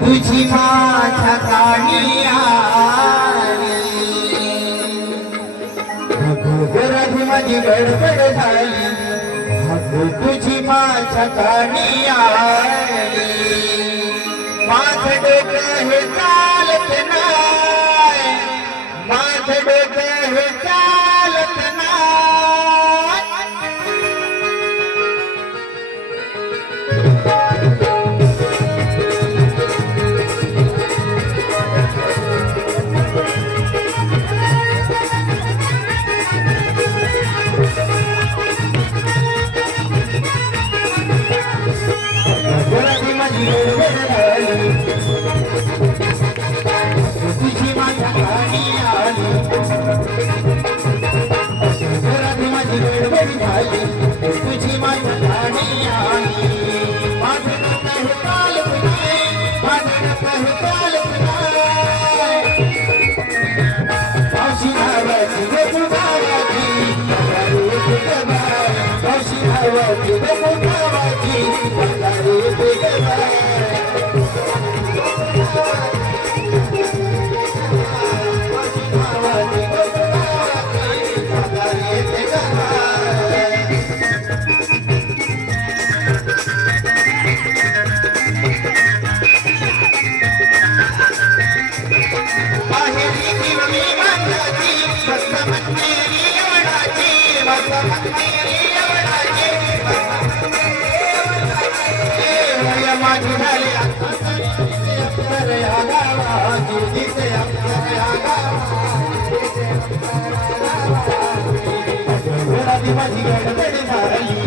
तुझी माझ्या काळी घरात माझी गडबड झाली तुझी माझ्या काळी माझं डोकं हे चालत नाही माझं डोकं हे चालत नाही तुझी माझ्या गाणी आली घरात माझी गडबड झाली तुझी माझ्या गाणी आली माझं डोकं हे चालत नाही माझं डोकं हे चालत नाही पावशी धावायची गो गावाची पावशी धावायची गो गावाची माझी गडबड झाली